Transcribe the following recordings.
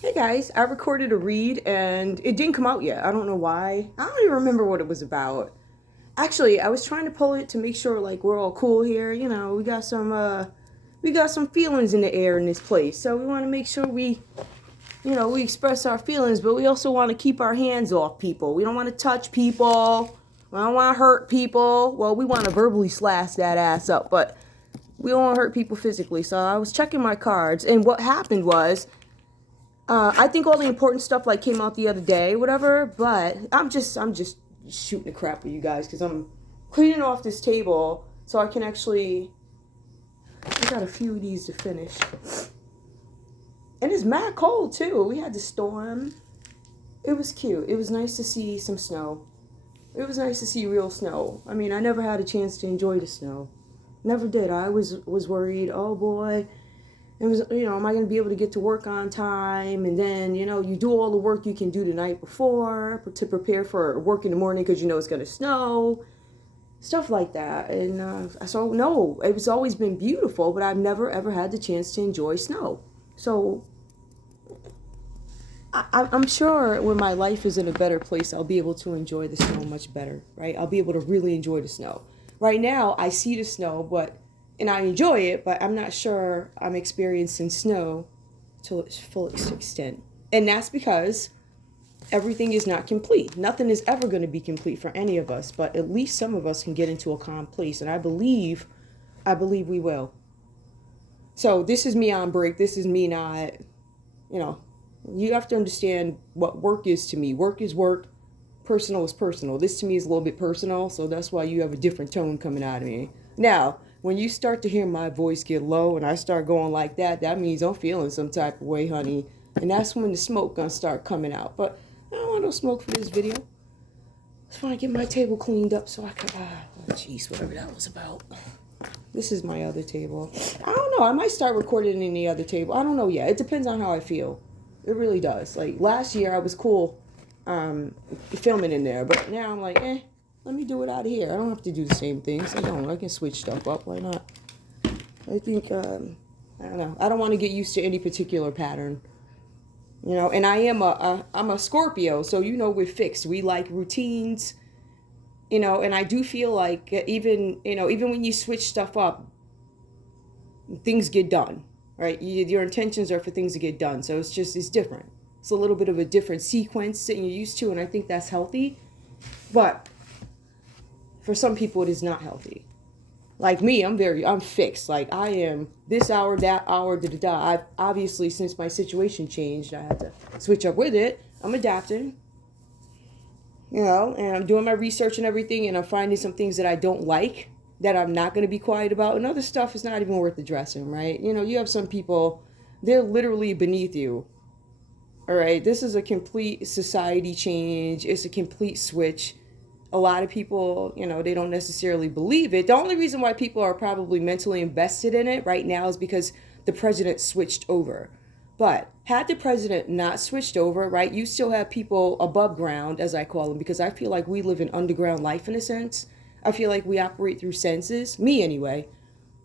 Hey guys, I recorded a read and it didn't come out yet. I don't know why. I don't even remember what it was about. Actually, I was trying to pull it to make sure like we're all cool here. You know, we got some feelings in the air in this place. So we want to make sure we express our feelings, but we also want to keep our hands off people. We don't want to touch people. We don't want to hurt people. Well, we want to verbally slash that ass up, but we don't want to hurt people physically. So I was checking my cards, and what happened was I think all the important stuff like came out the other day, whatever. But I'm just shooting the crap with you guys because I'm cleaning off this table so I can actually. I got a few of these to finish, and it's mad cold too. We had the storm. It was cute. It was nice to see some snow. It was nice to see real snow. I mean, I never had a chance to enjoy the snow. Never did. I was worried. Oh boy, it was, am I going to be able to get to work on time? And then, you do all the work you can do the night before to prepare for work in the morning because you know it's going to snow. Stuff like that. And so, no, it was always been beautiful, but I've never ever had the chance to enjoy snow. So I'm sure when my life is in a better place, I'll be able to enjoy the snow much better, right? I'll be able to really enjoy the snow. Right now, I see the snow, and I enjoy it, but I'm not sure I'm experiencing snow to its full extent. And that's because everything is not complete. Nothing is ever going to be complete for any of us, but at least some of us can get into a calm place, and I believe we will. So this is me on break. This is me not, you know, you have to understand what work is to me. Work is work, personal is personal. This to me is a little bit personal, so that's why you have a different tone coming out of me. Now, when you start to hear my voice get low and I start going like that, that means I'm feeling some type of way, honey. And that's when the smoke gonna start coming out. But I don't want no smoke for this video. I just want to get my table cleaned up so I can, oh jeez, whatever that was about. This is my other table. I don't know. I might start recording in the other table. I don't know yet. It depends on how I feel. It really does. Like last year, I was cool filming in there, but now I'm like, let me do it out of here. I don't have to do the same things. I can switch stuff up. Why not? I think I don't know. I don't want to get used to any particular pattern. And I'm a Scorpio, so we're fixed. We like routines. And I do feel like even when you switch stuff up, things get done, right? Your intentions are for things to get done. So it's different. It's a little bit of a different sequence that you're used to. And I think that's healthy. But for some people, it is not healthy. Like me, I'm fixed. Like I am this hour, that hour, da da da. I've obviously, since my situation changed, I had to switch up with it. I'm adapting, and I'm doing my research and everything, and I'm finding some things that I don't like that I'm not going to be quiet about, and other stuff is not even worth addressing, right? You have some people, they're literally beneath you. All right, this is a complete society change. It's a complete switch. A lot of people, they don't necessarily believe it. The only reason why people are probably mentally invested in it right now is because the president switched over. But had the president not switched over, right, you still have people above ground, as I call them, because I feel like we live in underground life in a sense. I feel like we operate through senses, me anyway.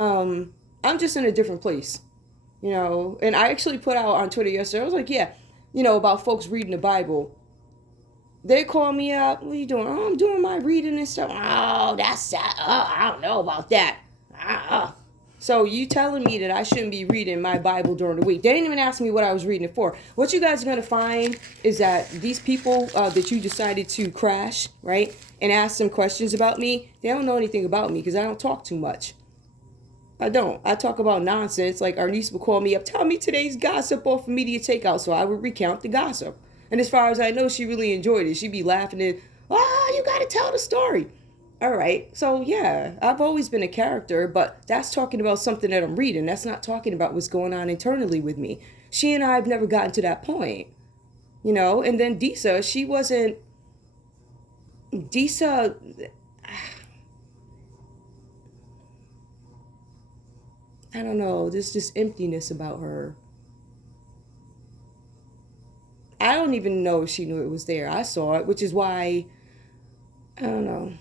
I'm just in a different place, And I actually put out on Twitter yesterday, I was like, yeah, about folks reading the Bible. They call me up. What are you doing? Oh, I'm doing my reading and stuff. Oh, that's sad. Oh, I don't know about that. So you telling me that I shouldn't be reading my Bible during the week? They didn't even ask me what I was reading it for. What you guys are going to find is that these people that you decided to crash, right, and ask some questions about me, they don't know anything about me because I don't talk too much. I don't. I talk about nonsense. Like our niece would call me up, tell me today's gossip off of Media Takeout. So I would recount the gossip. And as far as I know, she really enjoyed it. She'd be laughing and, you got to tell the story. All right. So, yeah, I've always been a character, but that's talking about something that I'm reading. That's not talking about what's going on internally with me. She and I have never gotten to that point, And then Disa, she wasn't. Disa. I don't know. There's this emptiness about her. I don't even know if she knew it was there. I saw it, which is why, I don't know.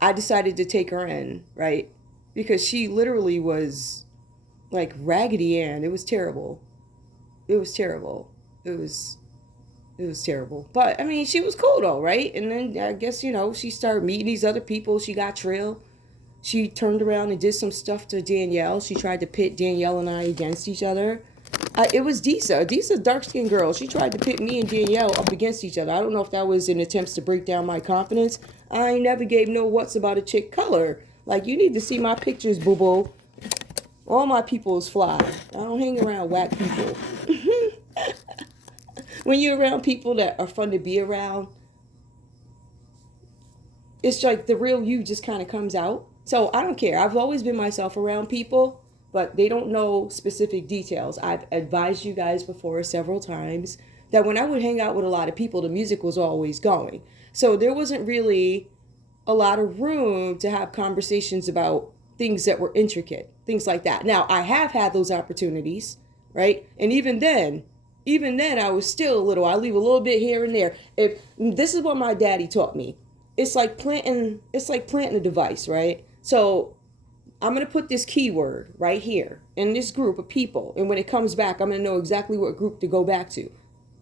I decided to take her in, right? Because she literally was like Raggedy Ann. It was terrible. It was terrible. It was terrible. But I mean, she was cool though, right? And then I guess, she started meeting these other people. She got Trill. She turned around and did some stuff to Danielle. She tried to pit Danielle and I against each other. It was Disa. Disa's dark-skinned girl. She tried to pit me and Danielle up against each other. I don't know if that was in attempts to break down my confidence. I never gave no what's about a chick color. Like, you need to see my pictures, boo-boo. All my people is fly. I don't hang around whack people. When you're around people that are fun to be around, it's like the real you just kind of comes out. So I don't care. I've always been myself around people, but they don't know specific details. I've advised you guys before several times that when I would hang out with a lot of people, the music was always going. So there wasn't really a lot of room to have conversations about things that were intricate, things like that. Now, I have had those opportunities, right? And even then I was still a little, I leave a little bit here and there. If this is what my daddy taught me. It's like planting a device, right? So I'm going to put this keyword right here in this group of people. And when it comes back, I'm going to know exactly what group to go back to.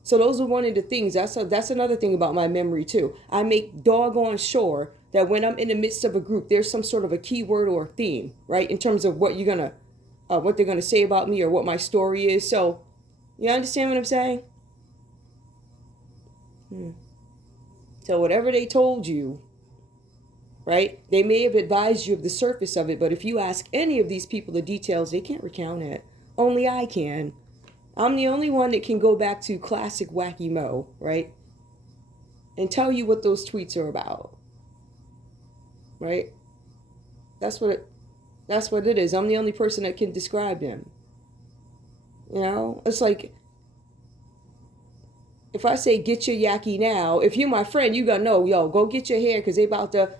So those are one of the things. That's another thing about my memory too. I make doggone sure that when I'm in the midst of a group, there's some sort of a keyword or a theme, right? In terms of what what they're gonna say about me or what my story is. So, you understand what I'm saying? So whatever they told you, right? They may have advised you of the surface of it, but if you ask any of these people the details, they can't recount it. Only I can. I'm the only one that can go back to classic Wacky Mo, right? And tell you what those tweets are about. Right? That's what it is. I'm the only person that can describe them. It's like, if I say get your yaki now, if you're my friend, you gotta know, yo, go get your hair because they about to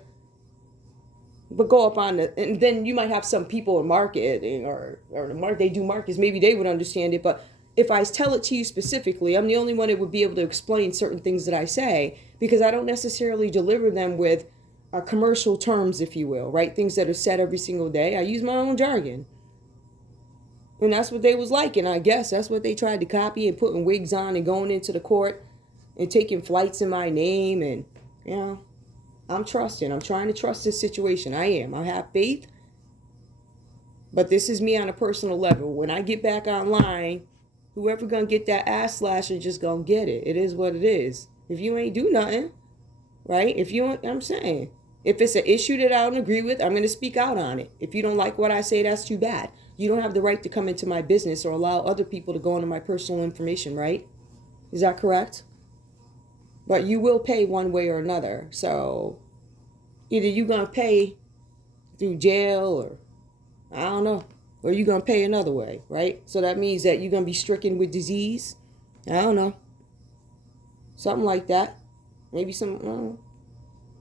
go up on the, and then you might have some people in marketing or the market, they do markets, maybe they would understand it. But if I tell it to you specifically, I'm the only one that would be able to explain certain things that I say because I don't necessarily deliver them with commercial terms, if you will, right? Things that are said every single day. I use my own jargon. And that's what they was like. And I guess that's what they tried to copy and putting wigs on and going into the court and taking flights in my name. And, I'm trusting. I'm trying to trust this situation. I am. I have faith. But this is me on a personal level. When I get back online, whoever gonna get that ass slasher just gonna get it. It is what it is. If you ain't do nothing, right? I'm saying. If it's an issue that I don't agree with, I'm going to speak out on it. If you don't like what I say, that's too bad. You don't have the right to come into my business or allow other people to go into my personal information, right? Is that correct? But you will pay one way or another. So either you're going to pay through jail or I don't know, or you're going to pay another way, right? So that means that you're going to be stricken with disease. I don't know. Something like that. Maybe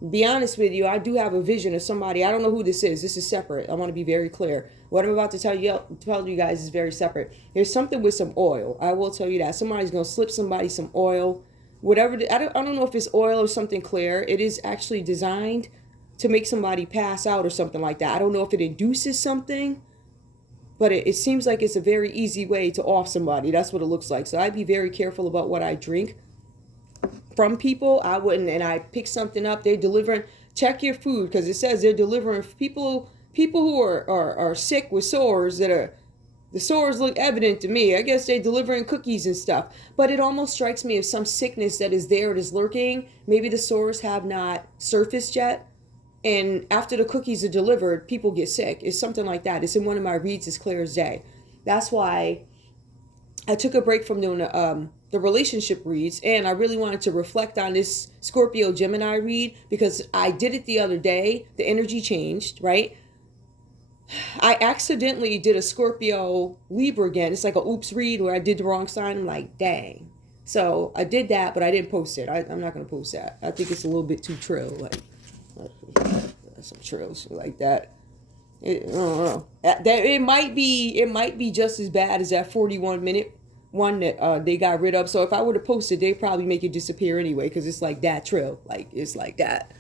be honest with you, I do have a vision of somebody. I don't know who this is. This is separate. I want to be very clear. What I'm about to tell you guys is very separate. There's something with some oil. I will tell you that. Somebody's going to slip somebody some oil. Whatever. I don't know if it's oil or something clear. It is actually designed to make somebody pass out or something like that. I don't know if it induces something, but it seems like it's a very easy way to off somebody. That's what it looks like. So I'd be very careful about what I drink from people. I wouldn't, and I pick something up, they're delivering, check your food, because it says they're delivering people who are sick with sores the sores look evident to me. I guess they're delivering cookies and stuff, but it almost strikes me as some sickness that is there, that is lurking. Maybe the sores have not surfaced yet, and after the cookies are delivered, people get sick. It's something like that. It's in one of my reads, as clear as day. That's why I took a break from doing the relationship reads, and I really wanted to reflect on this Scorpio Gemini read because I did it the other day. The energy changed, right? I accidentally did a Scorpio Libra again. It's like a oops read where I did the wrong sign. I'm like, dang. So I did that, but I didn't post it. I'm not going to post that. I think it's a little bit too trill. Like some trills like that. I don't know. It might be just as bad as that 41-minute one that they got rid of. So if I were to post it, they'd probably make it disappear anyway, because it's like that trill. Like, it's like that.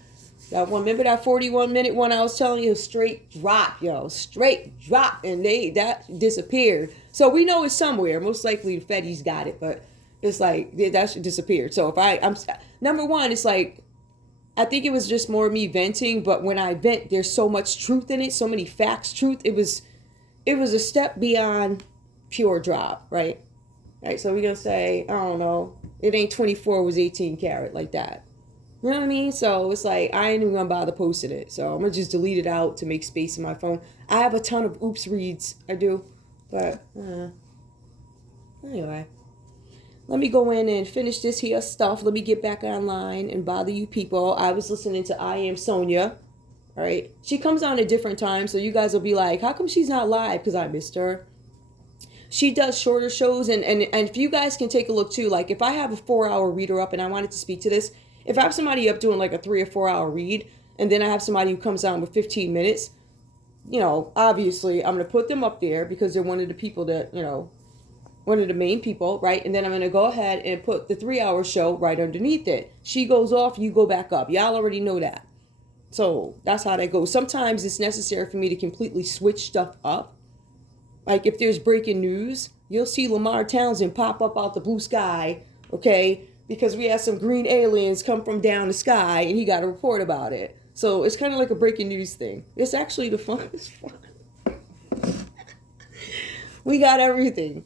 That one, remember that 41-minute one I was telling you? Straight drop, straight drop, and that disappeared. So we know it's somewhere. Most likely the Fetties got it, but It's like that should disappear. So if I'm number one, it's like I think it was just more me venting, but when I vent, there's so much truth in it, so many facts, truth. It was a step beyond pure drop, right? Right. So we're gonna say, I don't know, it ain't 24, it was 18 karat like that. You know what I mean? So it's like I ain't even gonna bother posting it. So I'm gonna just delete it out to make space in my phone. I have a ton of oops reads. I do, but anyway. Let me go in and finish this here stuff. Let me get back online and bother you people. I was listening to I Am Sonia. All right. She comes on at different times, so you guys will be like, how come she's not live? Because I missed her. She does shorter shows, and if you guys can take a look too, like if I have a 4-hour reader up and I wanted to speak to this, if I have somebody up doing like a 3 or 4 hour read, and then I have somebody who comes on with 15 minutes, you know, obviously I'm going to put them up there because they're one of the people that, you know, one of the main people, right? And then I'm going to go ahead and put the 3-hour show right underneath it. She goes off, you go back up. Y'all already know that. So that's how that goes. Sometimes it's necessary for me to completely switch stuff up. Like if there's breaking news, you'll see Lamar Townsend pop up out the blue sky, okay? Because we had some green aliens come from down the sky and he got a report about it. So it's kind of like a breaking news thing. It's actually the funnest fun. We got everything.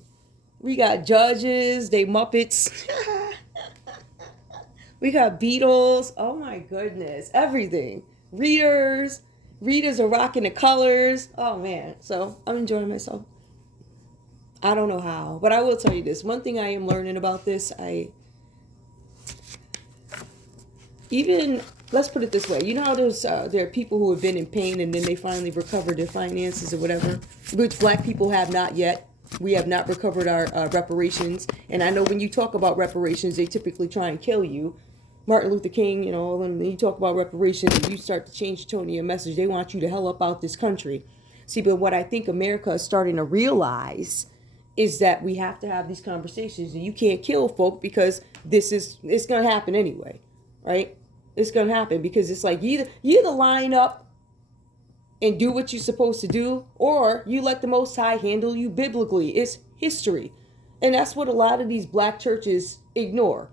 We got judges, they Muppets. We got Beatles. Oh my goodness. Everything. Readers. Readers are rocking the colors. Oh man. So I'm enjoying myself. I don't know how. But I will tell you this. One thing I am learning about this. Let's put it this way. You know how there are people who have been in pain and then they finally recovered their finances or whatever? Which black people have not yet. We have not recovered our reparations. And I know when you talk about reparations, they typically try and kill you. Martin Luther King, you know, when you talk about reparations and you start to change the tone of your message, they want you to hell up out this country. See, but what I think America is starting to realize is that we have to have these conversations. And you can't kill folk because it's going to happen anyway, right? It's going to happen because it's like you either line up and do what you're supposed to do, or you let the Most High handle you biblically. It's history. And that's what a lot of these black churches ignore.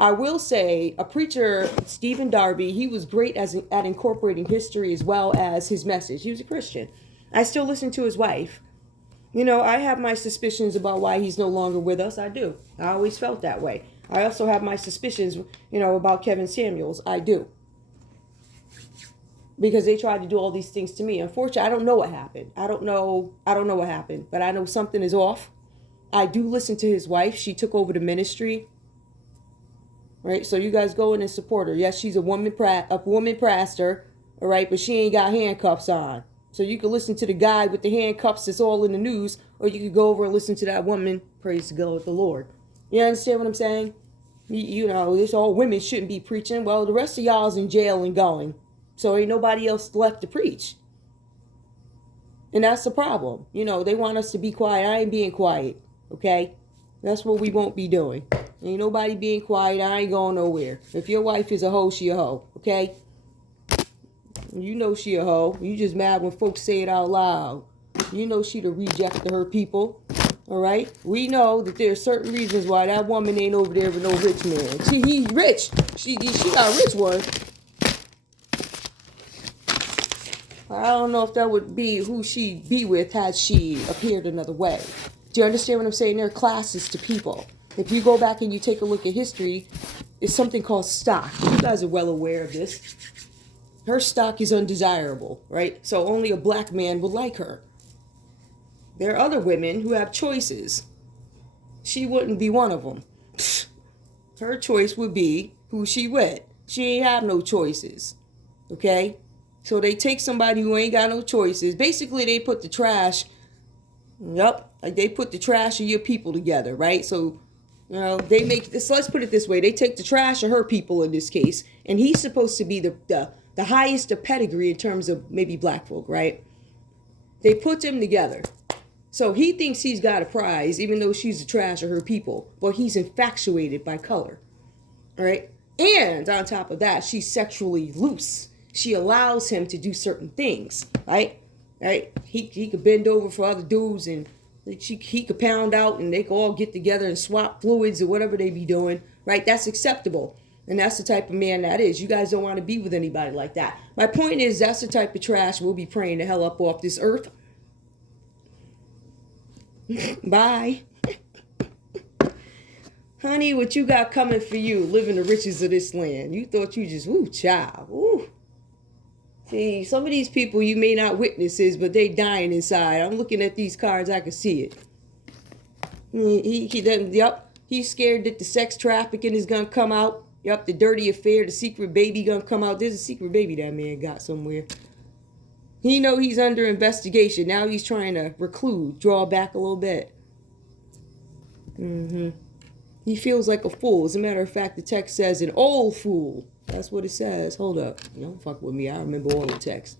I will say a preacher, Stephen Darby, he was great at incorporating history as well as his message. He was a Christian. I still listen to his wife. You know, I have my suspicions about why he's no longer with us. I do. I always felt that way. I also have my suspicions, you know, about Kevin Samuels. I do. Because they tried to do all these things to me. Unfortunately, I don't know what happened. I don't know what happened. But I know something is off. I do listen to his wife. She took over the ministry. Right? So you guys go in and support her. Yes, she's a woman pastor. All right? But she ain't got handcuffs on. So you can listen to the guy with the handcuffs that's all in the news. Or you could go over and listen to that woman. Praise the Lord. You understand what I'm saying? You know, this all women shouldn't be preaching. Well, the rest of y'all's in jail and going. So ain't nobody else left to preach. And that's the problem. You know, they want us to be quiet. I ain't being quiet. Okay? That's what we won't be doing. Ain't nobody being quiet. I ain't going nowhere. If your wife is a hoe, she a hoe. Okay? You know she a hoe. You just mad when folks say it out loud. You know she the reject of her people. All right? We know that there are certain reasons why that woman ain't over there with no rich man. He's rich. She got a rich one. I don't know if that would be who she'd be with had she appeared another way. Do you understand what I'm saying? There are classes to people. If you go back and you take a look at history, it's something called stock. You guys are well aware of this. Her stock is undesirable, right? So only a black man would like her. There are other women who have choices. She wouldn't be one of them. Her choice would be who she with. She ain't have no choices, okay? So they take somebody who ain't got no choices. Basically, they put the trash. Yep, like they put the trash of your people together, right? So, you know, they make this. Let's put it this way: they take the trash of her people in this case, and he's supposed to be the highest of pedigree in terms of maybe black folk, right? They put them together. So he thinks he's got a prize, even though she's the trash of her people. But he's infatuated by color, all right? And on top of that, she's sexually loose. She allows him to do certain things, right? Right? He could bend over for other dudes and He could pound out and they could all get together and swap fluids or whatever they be doing, right? That's acceptable. And that's the type of man that is. You guys don't want to be with anybody like that. My point is, that's the type of trash we'll be praying the hell up off this earth. Bye. Honey, what you got coming for you, living the riches of this land? You thought you just, ooh, child, ooh. See, some of these people you may not witness this, but they dying inside. I'm looking at these cards, I can see it. He's scared that the sex trafficking is going to come out. Yep, the dirty affair, the secret baby going to come out. There's a secret baby that man got somewhere. He know he's under investigation. Now he's trying to reclude, draw back a little bit. He feels like a fool. As a matter of fact, the text says an old fool. That's what it says. Hold up. Don't fuck with me. I remember all the text.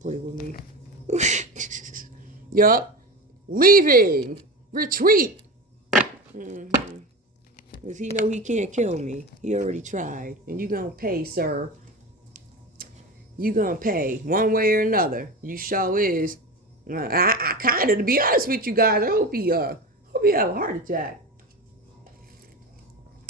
Play with me. Yup. Leaving. Retreat. Because he know he can't kill me. He already tried. And you gonna pay, sir. You gonna pay. One way or another. You sure is. I kind of, to be honest with you guys, I hope he have a heart attack.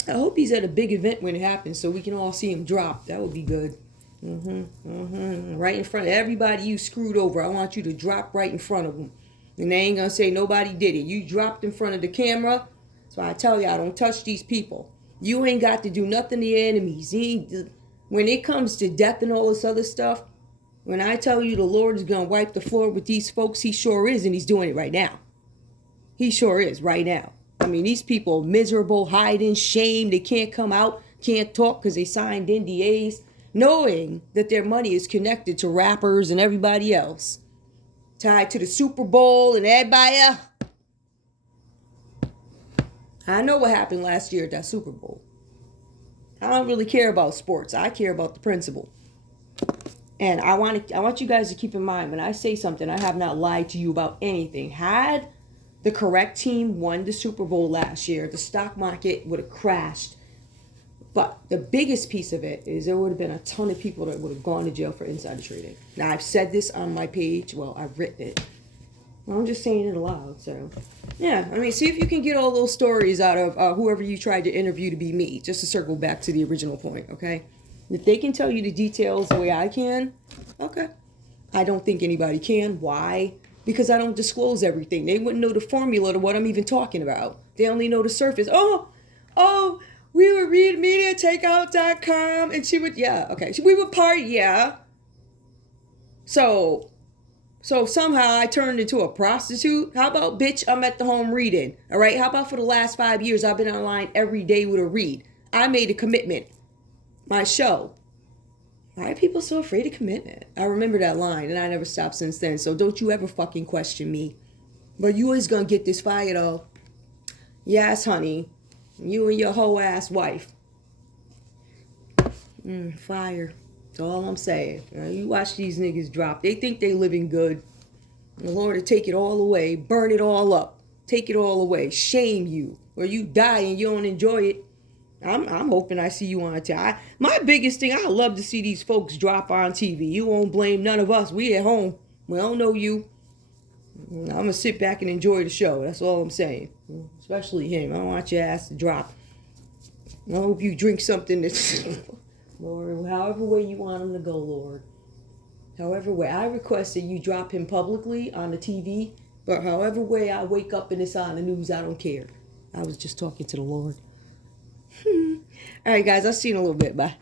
I hope he's at a big event when it happens so we can all see him drop. That would be good. Right in front of everybody you screwed over. I want you to drop right in front of them. And they ain't going to say nobody did it. You dropped in front of the camera. So I tell y'all, don't touch these people. You ain't got to do nothing to your enemies. When it comes to death and all this other stuff, when I tell you the Lord is going to wipe the floor with these folks, he sure is, and he's doing it right now. He sure is right now. I mean, these people miserable, hiding, shame. They can't come out, can't talk because they signed NDAs, knowing that their money is connected to rappers and everybody else, tied to the Super Bowl and everybody else. I know what happened last year at that Super Bowl. I don't really care about sports. I care about the principle. And I want you guys to keep in mind, when I say something, I have not lied to you about anything. Had the correct team won the Super Bowl last year, the stock market would have crashed. But the biggest piece of it is there would have been a ton of people that would have gone to jail for insider trading. Now, I've said this on my page. Well, I've written it. Well, I'm just saying it aloud. So, yeah. I mean, see if you can get all those stories out of whoever you tried to interview to be me, just to circle back to the original point, okay? If they can tell you the details the way I can, okay. I don't think anybody can. Why? Because I don't disclose everything. They wouldn't know the formula to what I'm even talking about. They only know the surface. Oh, we would read MediaTakeout.com and she would, yeah, okay. We would party, yeah. So somehow I turned into a prostitute. How about, bitch, I'm at the home reading, all right? How about for the last 5 years, I've been online every day with a read. I made a commitment. My show. Why are people so afraid of commitment? I remember that line, and I never stopped since then. So don't you ever fucking question me. But you always gonna get this fire, though. Yes, honey. You and your whole ass wife. Fire. That's all I'm saying. You watch these niggas drop. They think they living good. The Lord will take it all away. Burn it all up. Take it all away. Shame you. Or you die and you don't enjoy it. I'm hoping I see you on TV. My biggest thing, I love to see these folks drop on TV. You won't blame none of us. We at home. We don't know you. I'm going to sit back and enjoy the show. That's all I'm saying. Especially him. I don't want your ass to drop. I hope you drink something that's... Lord, however way you want him to go, Lord. However way. I request that you drop him publicly on the TV. But however way I wake up and it's on the news, I don't care. I was just talking to the Lord. All right, guys. I'll see you in a little bit. Bye.